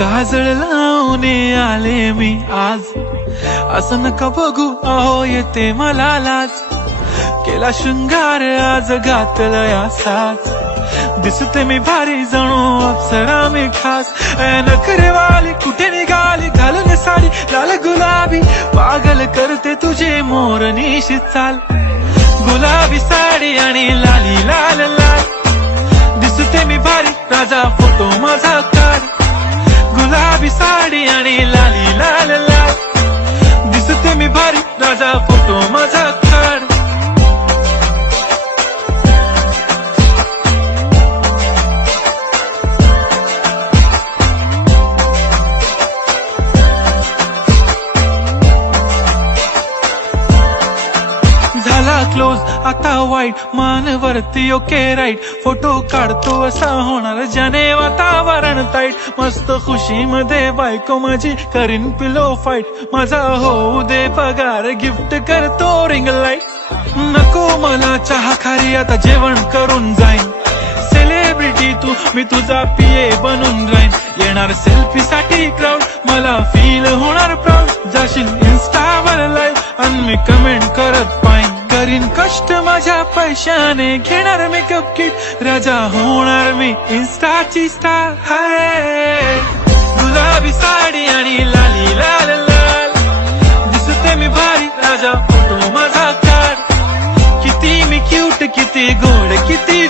काजळ लावून आले मी आज, असं नका बघू अहो येते मला लाज. केला शृंगार आज घातला साज, दिसते मी भारी जणू अप्सरा मी खास. नखरेवाली कुठे निघाली घालून साडी लाल गुलाबी, पागल करते तुझे मोरनीशी चाल. गुलाबी साडी आणि लाली लाल लाल, दिसते मी भारी राजा फोटो माझा काढ. गुलाबी साडी आणि लाली लाल लाल, दिसते मी भारी राजा फोटो माझा काढ. झाला क्लोज आता वाईट, मान वरती ओके राईट. फोटो काढतो असा होणार ज्याने वातावरण ताईट. मस्त खुशी मध्ये बायको माझी करीन पिलो फाईट. माझा होऊ दे पगार गिफ्ट करतो रिंग लाईट. नको मला चहा खारी आता जेवण करून जाईन. सेलिब्रिटी तू मी तुझा पिये बनून राहीन. येणार सेल्फी साठी क्राऊड मला फील होणार प्राऊड. जाशील इन्स्टावर लाईव्ह आणि मी कमेंट करत पाईन. करीन कष्ट माझ्या पैशाने घेणार मेकअप किट. राजा होणार मी इन्स्टाची स्टार. हाय गुलाबी साडी आणि लाली लाल लाल, दिसते मी भारी राजा फोटो माझा काढ. किती मी क्यूट किती गोड किती